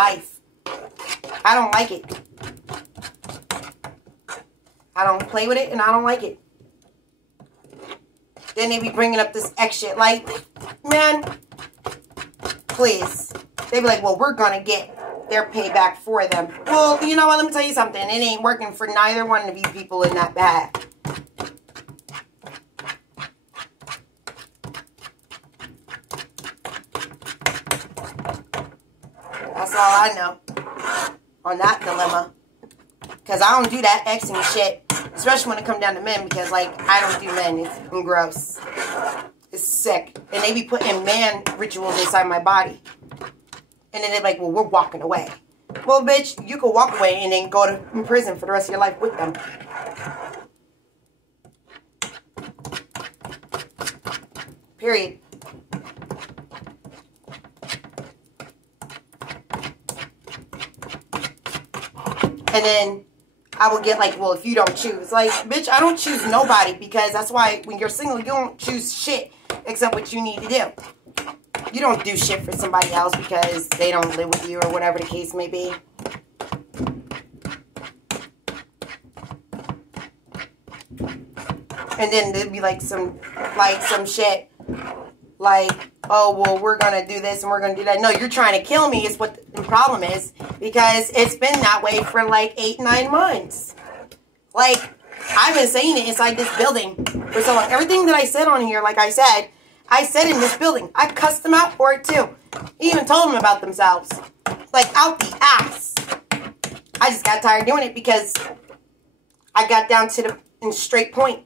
life. I don't like it. I don't play with it, and I don't like it. Then they be bringing up this X shit. Like, man, please. They be like, well, we're going to get their payback for them. Well, you know what? Let me tell you something. It ain't working for neither one of you people in that bag. That's all I know on that dilemma. Because I don't do that Xing shit. Especially when it comes down to men. Because, like, I don't do men. It's gross. It's sick. And they be putting man rituals inside my body. And then they're like, well, we're walking away. Well, bitch, you could walk away and then go to prison for the rest of your life with them. Period. And then I will get like, well, if you don't choose. Like, bitch, I don't choose nobody. Because that's why when you're single, you don't choose shit except what you need to do. You don't do shit for somebody else because they don't live with you or whatever the case may be. And then there'd be like some shit like, oh, well, we're going to do this and we're going to do that. No, you're trying to kill me is what the problem is, because it's been that way for like 8-9 months. Like, I've been saying it inside this building for so long. Everything that I said on here, like I said in this building. I cussed them out for it too. He even told them about themselves. Like, out the ass. I just got tired doing it because I got down to the straight point.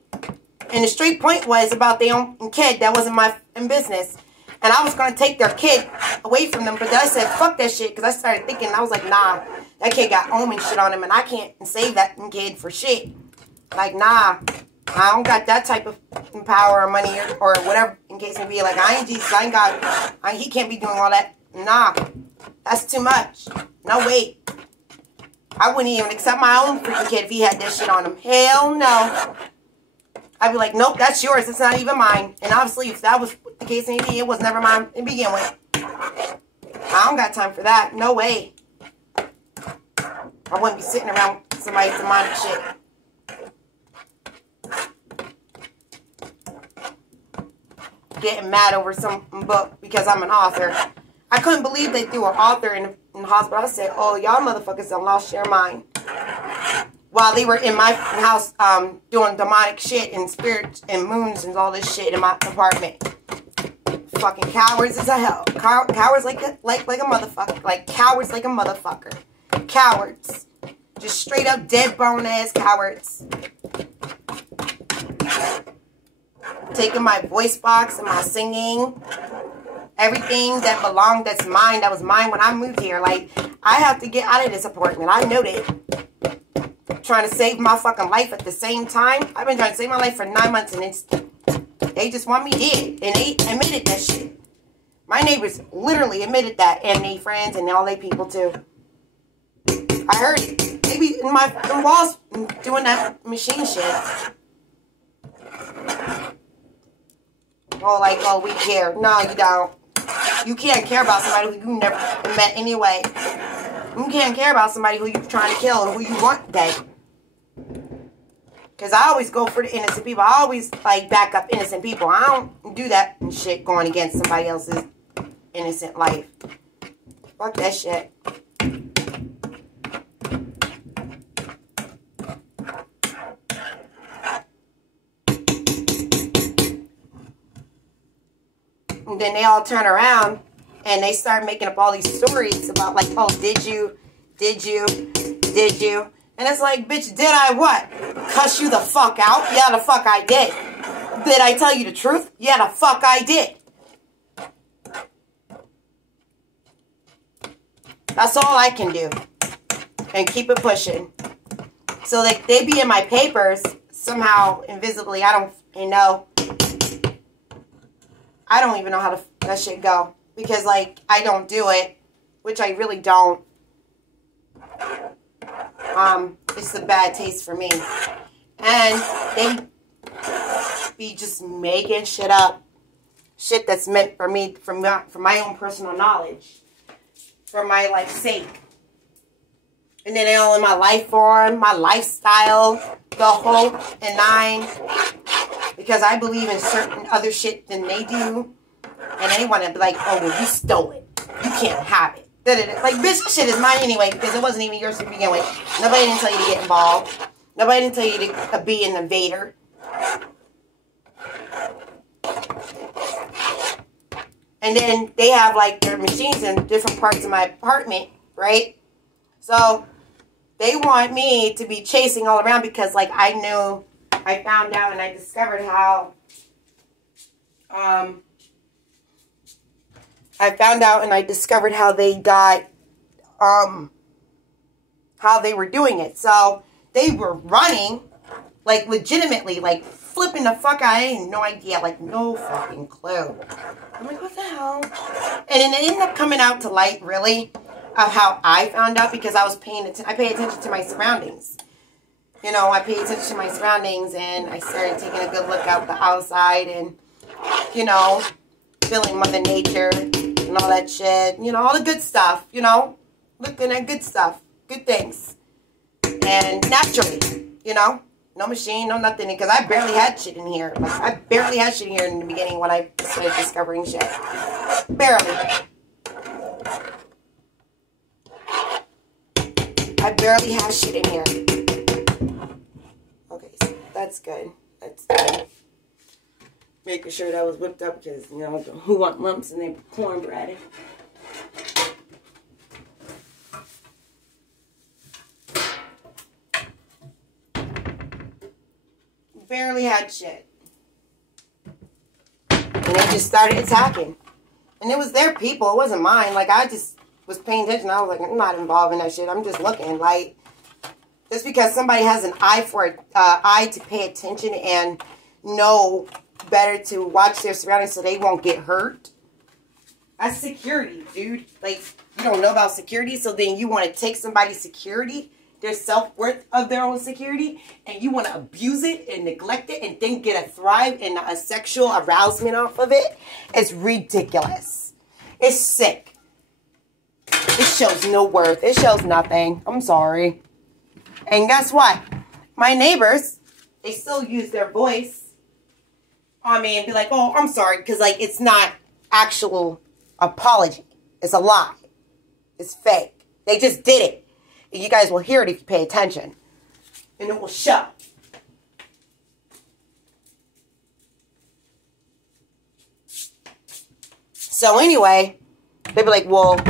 And the straight point was about their own kid. That wasn't my business. And I was going to take their kid away from them. But then I said, fuck that shit. Because I started thinking, I was like, nah. That kid got omen shit on him. And I can't save that kid for shit. Like, nah. I don't got that type of power or money or whatever, in case it be. Like, I ain't Jesus, I ain't God. He can't be doing all that. Nah. That's too much. No, wait. I wouldn't even accept my own freaking kid if he had this shit on him. Hell no. I'd be like, nope, that's yours. It's not even mine. And obviously, if that was the case, maybe it was never mine to begin with. I don't got time for that. No way. I wouldn't be sitting around somebody's demonic shit. Getting mad over some book because I'm an author. I couldn't believe they threw an author in the hospital. I said, oh, y'all motherfuckers done lost your mind. While they were in my house doing demonic shit and spirits and moons and all this shit in my apartment. Fucking cowards as a hell. Cowards like a motherfucker. Like cowards like a motherfucker. Cowards. Just straight up dead bone ass cowards. Taking my voice box and my singing. Everything that belonged, that's mine, that was mine when I moved here. Like, I have to get out of this apartment. I know that. Trying to save my fucking life at the same time. I've been trying to save my life for 9 months and they just want me dead. And they admitted that shit. My neighbors literally admitted that. And they friends and all they people too. I heard it. They be in my walls doing that machine shit. Oh, like, oh, we care. No, you don't. You can't care about somebody who you never met anyway. You can't care about somebody who you're trying to kill and who you want dead. Because I always go for the innocent people. I always, like, back up innocent people. I don't do that shit going against somebody else's innocent life. Fuck that shit. And then they all turn around and they start making up all these stories about like, oh, did you? And it's like, bitch, did I what? Cuss you the fuck out? Yeah, the fuck I did. Did I tell you the truth? Yeah, the fuck I did. That's all I can do. And keep it pushing. So like they be in my papers somehow invisibly. I don't know. I don't even know how to that shit go. Because, like, I don't do it. Which I really don't. It's a bad taste for me. And they be just making shit up. Shit that's meant for me, for my own personal knowledge. for my, like, sake. And then they all in my life form, my lifestyle, the whole and nine. Because I believe in certain other shit than they do. And they want to be like, oh, well, you stole it. You can't have it. Like, bitch, shit is mine anyway because it wasn't even yours to begin with. Nobody didn't tell you to get involved. Nobody didn't tell you to be an invader. And then they have, like, their machines in different parts of my apartment, right? So they want me to be chasing all around because, like, I found out and I discovered how, they got, how they were doing it. So they were running, like, legitimately, like, flipping the fuck out. I had no idea, like, no fucking clue. I'm like, what the hell? And then it ended up coming out to light, really, of how I found out because I was I pay attention to my surroundings. You know, I pay attention to my surroundings and I started taking a good look out the outside and, you know, feeling Mother Nature and all that shit. You know, all the good stuff, you know, looking at good stuff, good things. And naturally, you know, no machine, no nothing, because I barely had shit in here. Like, I barely had shit in here in the beginning when I started discovering shit. Barely. I barely had shit in here. Okay, so that's good. That's good. Making sure that was whipped up because, you know, who want lumps in their cornbread? Barely had shit. And they just started attacking. And it was their people. It wasn't mine. Like, I just was paying attention. I was like, I'm not involved in that shit. I'm just looking. Like, just because somebody has an eye to pay attention and know better to watch their surroundings so they won't get hurt. That's security, dude. Like, you don't know about security, so then you want to take somebody's security, their self-worth of their own security, and you want to abuse it and neglect it and then get a thrive and a sexual arousement off of it. It's ridiculous. It's sick. It shows no worth. It shows nothing. I'm sorry. And guess what? My neighbors, they still use their voice on me and be like, oh, I'm sorry, because, like, it's not actual apology. It's a lie. It's fake. They just did it. And you guys will hear it if you pay attention. And it will show. So anyway, they'd be like, well,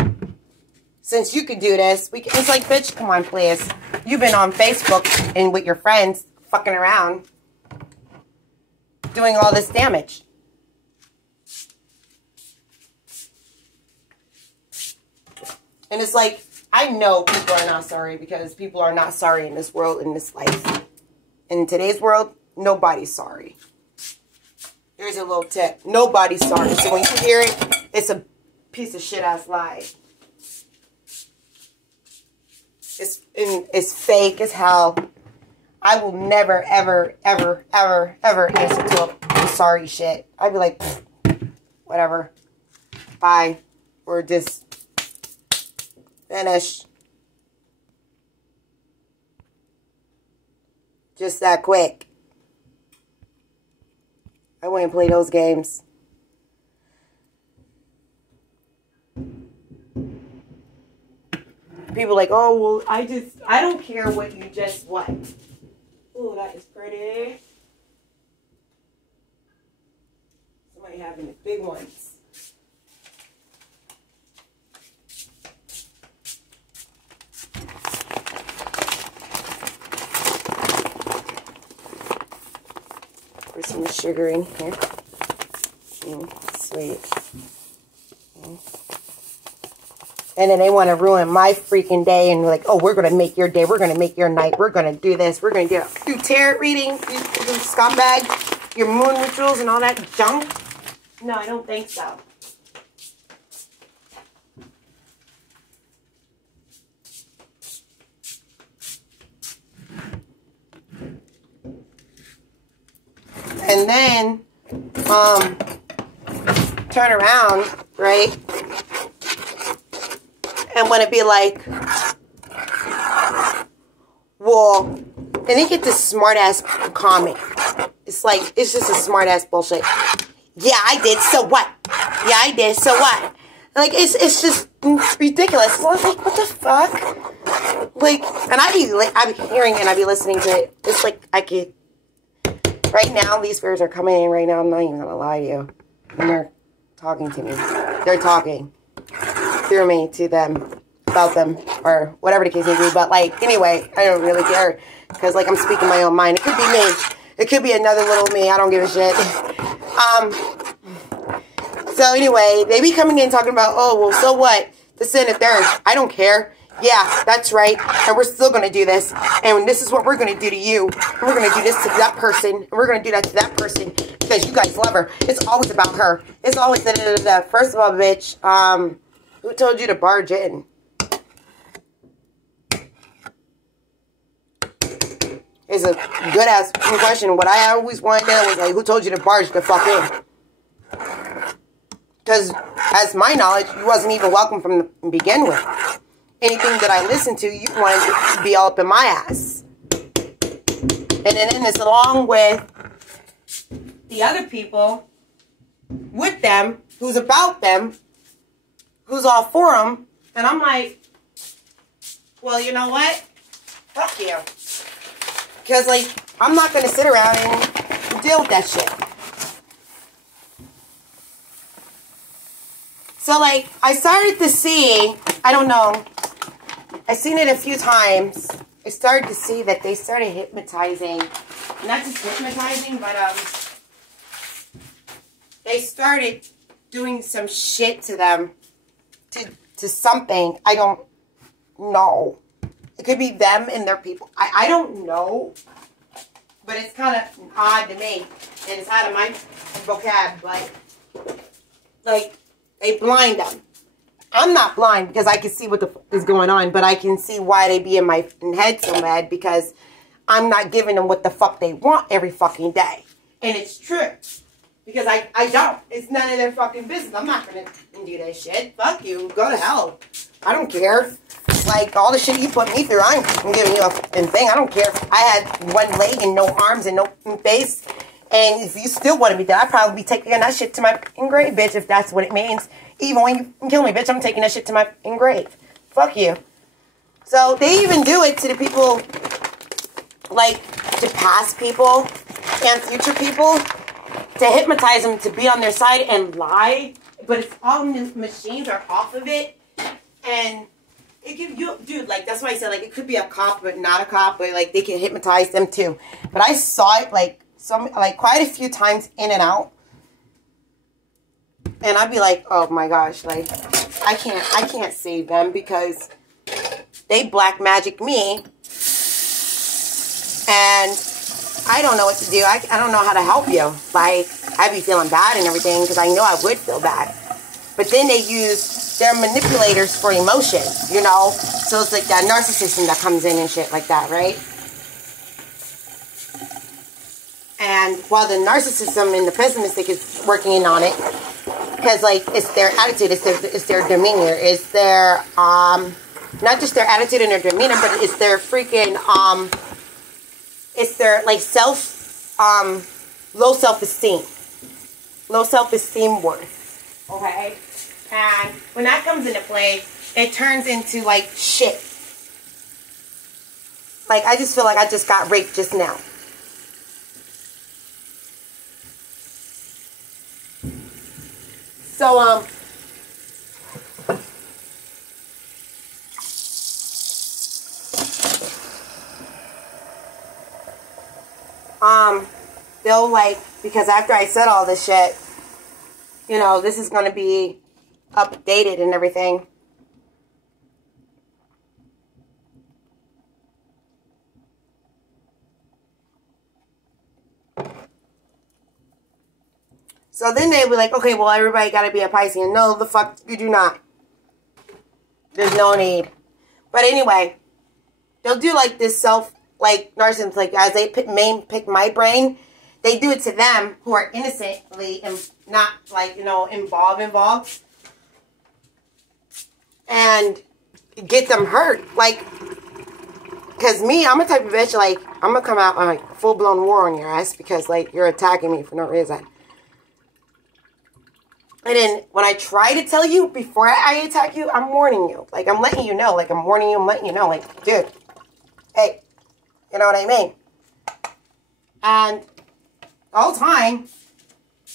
since you could do this, we can. It's like, bitch, come on, please. You've been on Facebook and with your friends fucking around doing all this damage. And it's like, I know people are not sorry because people are not sorry in this world, in this life. In today's world, nobody's sorry. Here's a little tip. Nobody's sorry. So when you hear it, it's a piece of shit-ass lie. It's fake as hell. I will never, ever, ever, ever, ever answer to a sorry shit. I'd be like, whatever. Bye. Or just finish. Just that quick. I wouldn't play those games. People like, oh, well, I don't care what you just what. Oh, that is pretty. Somebody having the big ones. There's some sugar in here. Sweet. And then they want to ruin my freaking day and like, oh, we're going to make your day. We're going to make your night. We're going to do this. We're going to do tarot reading, you scumbag, your moon rituals and all that junk. No, I don't think so. And then, turn around, right? and want to be like, well, and they get this smart ass comment. It's like, it's just a smart ass bullshit. Yeah, I did, so what? Yeah, I did, so what? Like, it's just ridiculous. So I was like, what the fuck? Like, and I'd be hearing and I'd be listening to it. It's like, I could, right now, these spirits are coming in right now. I'm not even going to lie to you. And they're talking to me. They're talking through me to them, about them, or whatever the case may be. But, like, anyway, I don't really care. Because, like, I'm speaking my own mind. It could be me. It could be another little me. I don't give a shit. So anyway, they be coming in talking about, oh, well, so what? This and the third. I don't care. Yeah, that's right. And we're still going to do this. And this is what we're going to do to you. And we're going to do this to that person. And we're going to do that to that person. Because you guys love her. It's always about her. It's always da-da-da-da. First of all, bitch, who told you to barge in? It's a good-ass question. What I always wanted to know was, like, who told you to barge the fuck in? Because, as my knowledge, you wasn't even welcome from the begin with. Anything that I listened to, you wanted to be all up in my ass. And then it's along with the other people, with them, who's about them, who's all for them. And I'm like, well, you know what? Fuck you. Because, like, I'm not going to sit around and deal with that shit. So, like, I started to see, I don't know, I've seen it a few times. I started to see that they started hypnotizing, not just hypnotizing, but they started doing some shit to them, to something. I don't know. It could be them and their people. I don't know, but it's kind of odd to me, and it's out of my vocab, like, they blind them. I'm not blind because I can see what the fuck is going on, but I can see why they be in my head so mad because I'm not giving them what the fuck they want every fucking day. And it's true. Because I don't. It's none of their fucking business. I'm not going to do that shit. Fuck you. Go to hell. I don't care. Like, all the shit you put me through, I'm giving you a fucking thing. I don't care. I had one leg and no arms and no face. And if you still wanted me dead, I'd probably be taking that shit to my grave, bitch, if that's what it means. Even when you kill me, bitch, I'm taking that shit to my grave. Fuck you. So, they even do it to the people, like, to past people and future people, to hypnotize them to be on their side and lie. But it's all machines are off of it. And it gives you, dude, like, that's why I said, like, it could be a cop, but not a cop, but, like, they can hypnotize them, too. But I saw it, like, quite a few times in and out. And I'd be like, oh my gosh, like, I can't save them because they black magic me. And I don't know what to do. I don't know how to help you. Like, I'd be feeling bad and everything because I know I would feel bad. But then they use, they're manipulators for emotion, you know? So it's like that narcissism that comes in and shit like that, right? And while the narcissism and the pessimistic is working in on it, because, like, it's their attitude, it's their demeanor, it's their, not just their attitude and their demeanor, but it's their freaking, it's their, like, low self-esteem. Low self-esteem worth. Okay? And when that comes into play, it turns into, like, shit. Like, I just feel like I just got raped just now. So, they'll, like, because after I said all this shit, you know, this is going to be updated and everything. So then they were like, okay, well, everybody got to be a Piscean. No, the fuck, you do not. There's no need. But anyway, they'll do, like, this like, narcissists, like, as they pick my brain, they do it to them who are innocently and not, like, you know, involved. And get them hurt. Like, because me, I'm a type of bitch, like, I'm going to come out on, like, full-blown war on your ass because, like, you're attacking me for no reason. And then when I try to tell you before I attack you, I'm warning you. Like, I'm letting you know. Like, I'm warning you. I'm letting you know. Like, dude, hey, you know what I mean? And the whole time,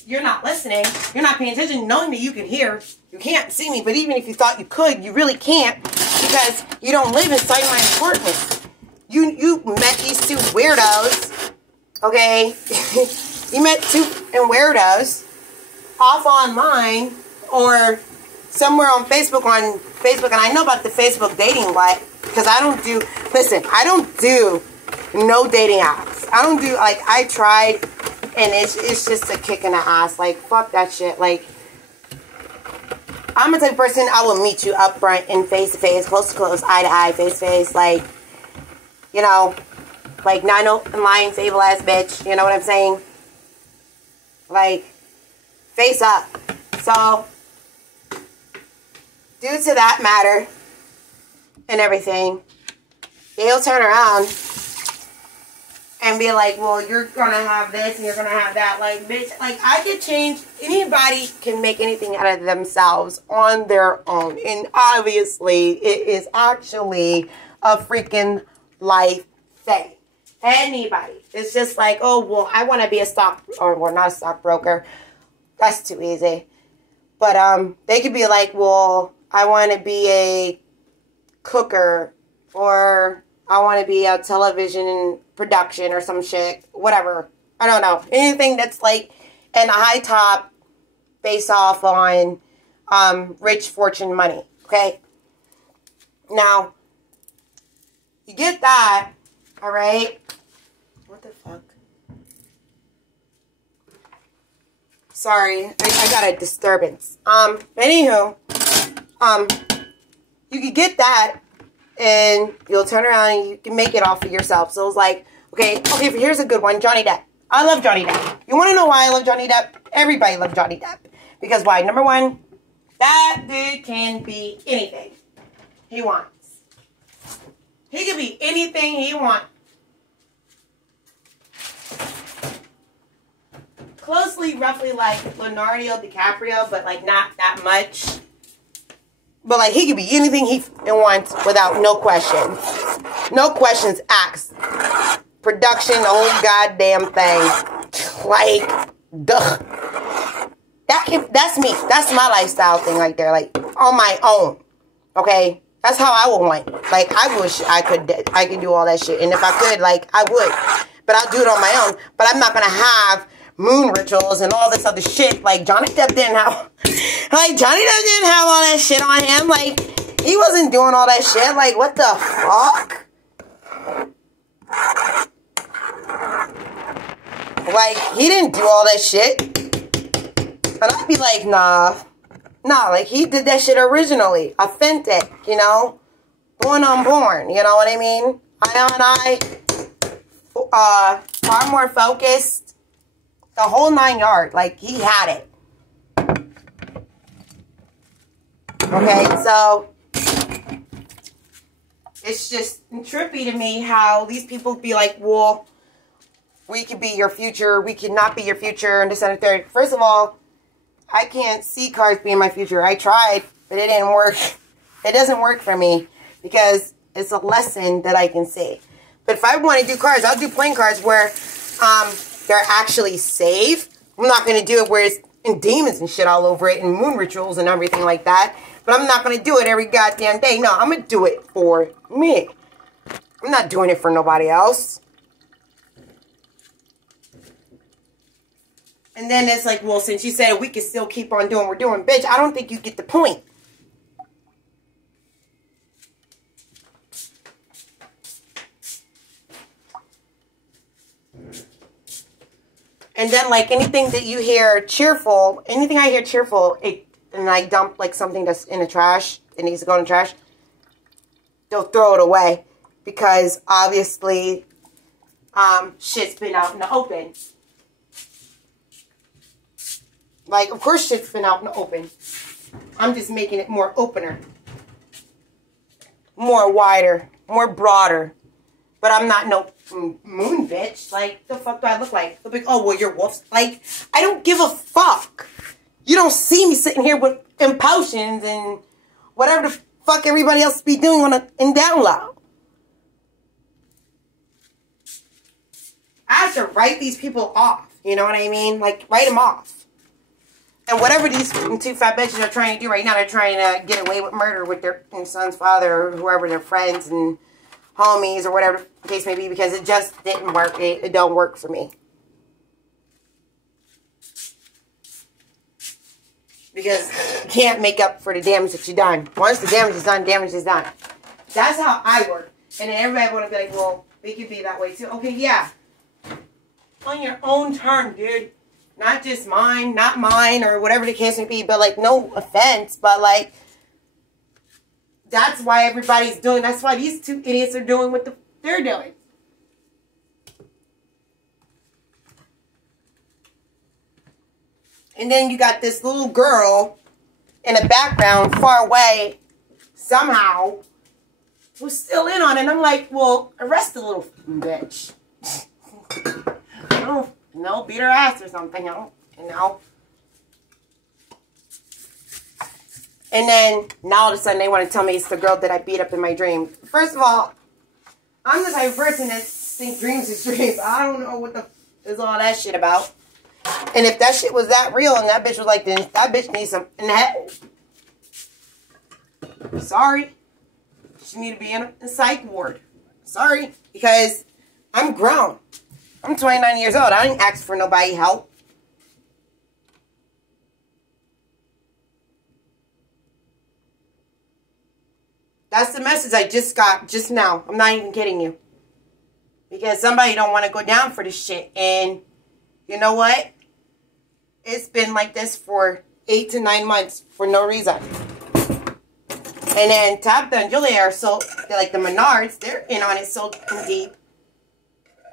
you're not listening. You're not paying attention, knowing that you can hear. You can't see me. But even if you thought you could, you really can't because you don't live inside my apartment. You met these two weirdos, okay? You met two weirdos off online or somewhere on Facebook, and I know about the Facebook dating life because I don't do, listen, I don't do no dating apps. I don't do, like, I tried and it's just a kick in the ass. Like, fuck that shit. Like, I'm the type of person, I will meet you up front and face to face, close to close, eye to eye, face to face, like, you know, like, not no lying, fable ass bitch, you know what I'm saying? Like, face up. So, due to that matter and everything, they'll turn around and be like, well, you're gonna have this and you're gonna have that. Like, bitch, like, I could change. Anybody can make anything out of themselves on their own. And obviously, it is actually a freaking life thing. Anybody. It's just like, oh, well, I want to be a well, not a stockbroker. That's too easy. But they could be like, well, I want to be a cooker, or I want to be a television production or some shit. Whatever. I don't know. Anything that's like an high top based off on rich fortune money. Okay? Now, you get that, all right? What the fuck? Sorry, I got a disturbance. Anywho, you can get that, and you'll turn around and you can make it all for yourself. So it's like, okay, here's a good one, Johnny Depp. I love Johnny Depp. You want to know why I love Johnny Depp? Everybody loves Johnny Depp. Because why? Number one, that dude can be anything he wants. He can be anything he wants. Closely, roughly like Leonardo DiCaprio, but like not that much. But like he could be anything he wants without no questions. No questions asked. Production, the whole goddamn thing. Like, duh. That's me. That's my lifestyle thing right there. Like, on my own. Okay? That's how I would want. Like, I wish I could do all that shit. And if I could, like, I would. But I'll do it on my own. But I'm not going to have moon rituals and all this other shit. Like, Johnny Depp didn't have... Like, Johnny Depp didn't have all that shit on him. Like, he wasn't doing all that shit. Like, what the fuck? Like, he didn't do all that shit. And I'd be like, nah, like, he did that shit originally. Authentic, you know? Born unborn, you know what I mean? Far more focused. The whole 9 yards. Like, he had it. Okay, so it's just trippy to me how these people be like, well, we could be your future, we could not be your future, and this and the third. First of all, I can't see cards being my future. I tried, but it didn't work. It doesn't work for me because it's a lesson that I can see. But if I want to do cards, I'll do playing cards where they're actually safe. I'm not going to do it where it's in demons and shit all over it and moon rituals and everything like that. But I'm not going to do it every goddamn day. No, I'm going to do it for me. I'm not doing it for nobody else. And then it's like, well, since you said we can still keep on doing what we're doing, bitch, I don't think you get the point. And then, like, anything that you hear cheerful, anything I hear cheerful, and I dump, like, something that's in the trash, it needs to go in the trash, they'll throw it away. Because, obviously, shit's been out in the open. Like, of course shit's been out in the open. I'm just making it more opener. more wider, more broader. But I'm not no moon bitch. Like, the fuck do I look like? They'll be like, oh, well, you're wolves. Like, I don't give a fuck. You don't see me sitting here with potions and whatever the fuck everybody else be doing in down low. I have to write these people off. You know what I mean? Like, write them off. And whatever these two fat bitches are trying to do right now, they're trying to get away with murder with their son's father or whoever, their friends and homies or whatever the case may be, because it just didn't work. It don't work for me. Because you can't make up for the damage that you done. Once the damage is done, damage is done. That's how I work. And then everybody want to be like, well, we could be that way too. Okay, yeah. On your own term, dude. Not just mine, not mine, or whatever the case may be. But, like, no offense. But, like, that's why everybody's doing. That's why these two idiots are doing what they're doing. And then you got this little girl in the background, far away, somehow, who's still in on it. And I'm like, well, arrest the little bitch. I don't know, beat her ass or something. I don't, you know. And then, now all of a sudden, they want to tell me it's the girl that I beat up in my dream. First of all, I'm the type of person that thinks dreams is dreams. I don't know what the is all that shit about. And if that shit was that real and that bitch was like this, that bitch needs some in the head. Sorry. She need to be in a psych ward. Sorry. Because I'm grown. I'm 29 years old. I didn't ask for nobody help. That's the message I just got just now. I'm not even kidding you. Because somebody don't want to go down for this shit. And you know what? It's been like this for 8 to 9 months for no reason. And then Tabitha and Julez are so, they're like the Menards, they're in on it so deep.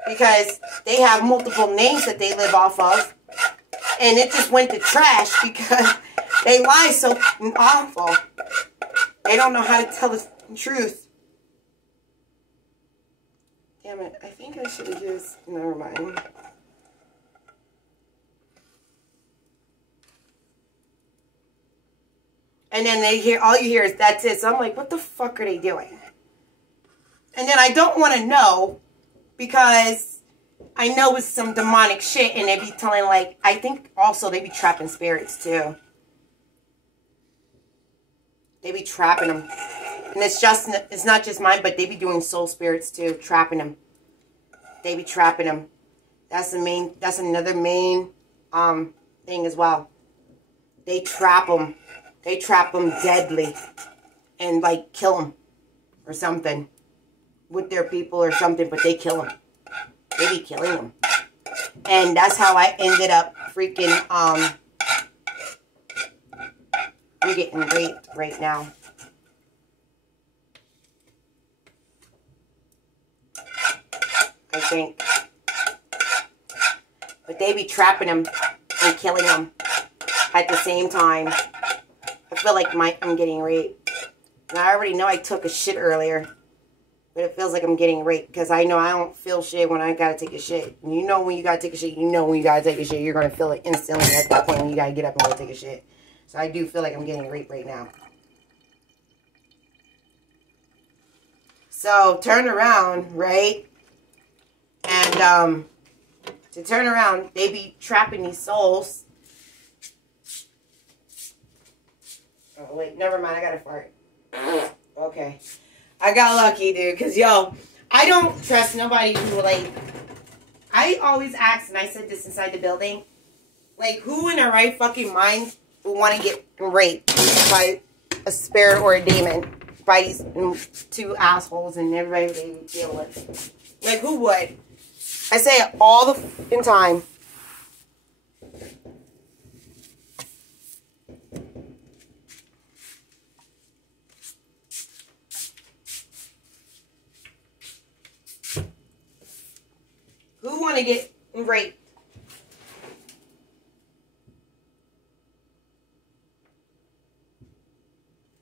Because they have multiple names that they live off of. And it just went to trash because they lie so awful. They don't know how to tell the truth. Damn it, I think I should have used, never mind. And then they hear, all you hear is, that's it. So I'm like, what the fuck are they doing? And then I don't want to know, because I know it's some demonic shit, and they be telling, like, I think also they be trapping spirits, too. They be trapping them. And it's not just mine, but they be doing soul spirits, too, trapping them. They be trapping them. That's another main, thing as well. They trap them. They trap them deadly and, like, kill them or something with their people or something, but they kill them. They be killing them. And that's how I ended up freaking, I'm getting raped right now. I think. But they be trapping them and killing them at the same time. I feel like I'm getting raped. And I already know I took a shit earlier. But it feels like I'm getting raped. Because I know I don't feel shit when I gotta take a shit. And you know when you gotta take a shit, you know when you gotta take a shit. You're gonna feel it instantly at that point when you gotta get up and go take a shit. So I do feel like I'm getting raped right now. So, turn around, right? And, to turn around, they be trapping these souls. Oh, wait, never mind, I gotta fart. Okay. I got lucky, dude, because, yo, I don't trust nobody who, like, I always ask, and I said this inside the building, like, who in their right fucking mind would want to get raped by a spirit or a demon? By these two assholes and everybody they deal with. Like, who would? I say it all the fucking time. Who want to get raped?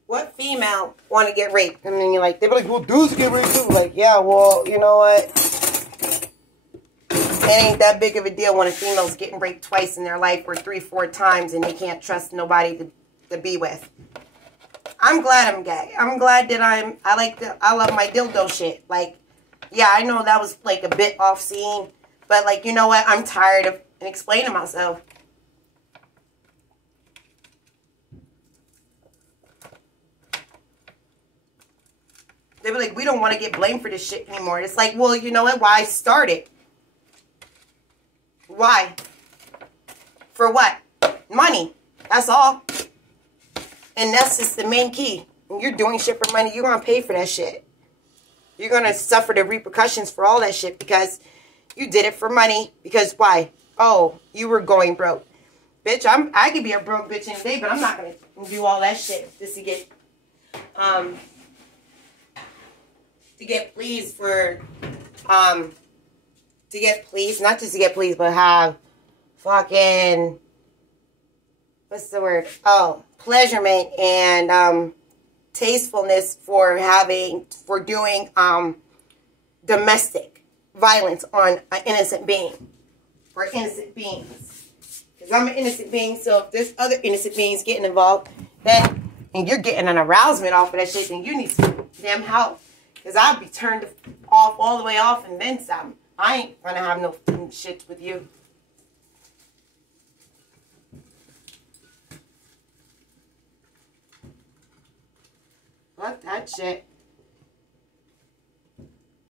What female want to get raped. And then you're like, they be like, well, dudes get raped too. Like, yeah, well, you know what? It ain't that big of a deal when a female's getting raped twice in their life or 3, 4 times and they can't trust nobody to be with. I'm glad I'm gay. I'm glad that I love my dildo shit. Like, yeah, I know that was like a bit off scene, but like, you know what? I'm tired of explaining myself. They be like, we don't want to get blamed for this shit anymore. It's like, well, you know what? Why start it? Why? For what? Money. That's all. And that's just the main key. When you're doing shit for money, you're going to pay for that shit. You're going to suffer the repercussions for all that shit because you did it for money. Because why? Oh, you were going broke. Bitch, I could be a broke bitch in a day, but I'm not going to do all that shit just to get pleased for, to get pleased, not just to get pleased, but have fucking, what's the word? Oh, pleasurement and, tastefulness for doing, domestic violence on an innocent being or innocent beings. Because I'm an innocent being, so if there's other innocent beings getting involved, then, and you're getting an arousement off of that shit, then you need some damn help. Because I'll be turned off all the way off and then some. I ain't gonna have no shit with you. Fuck that shit.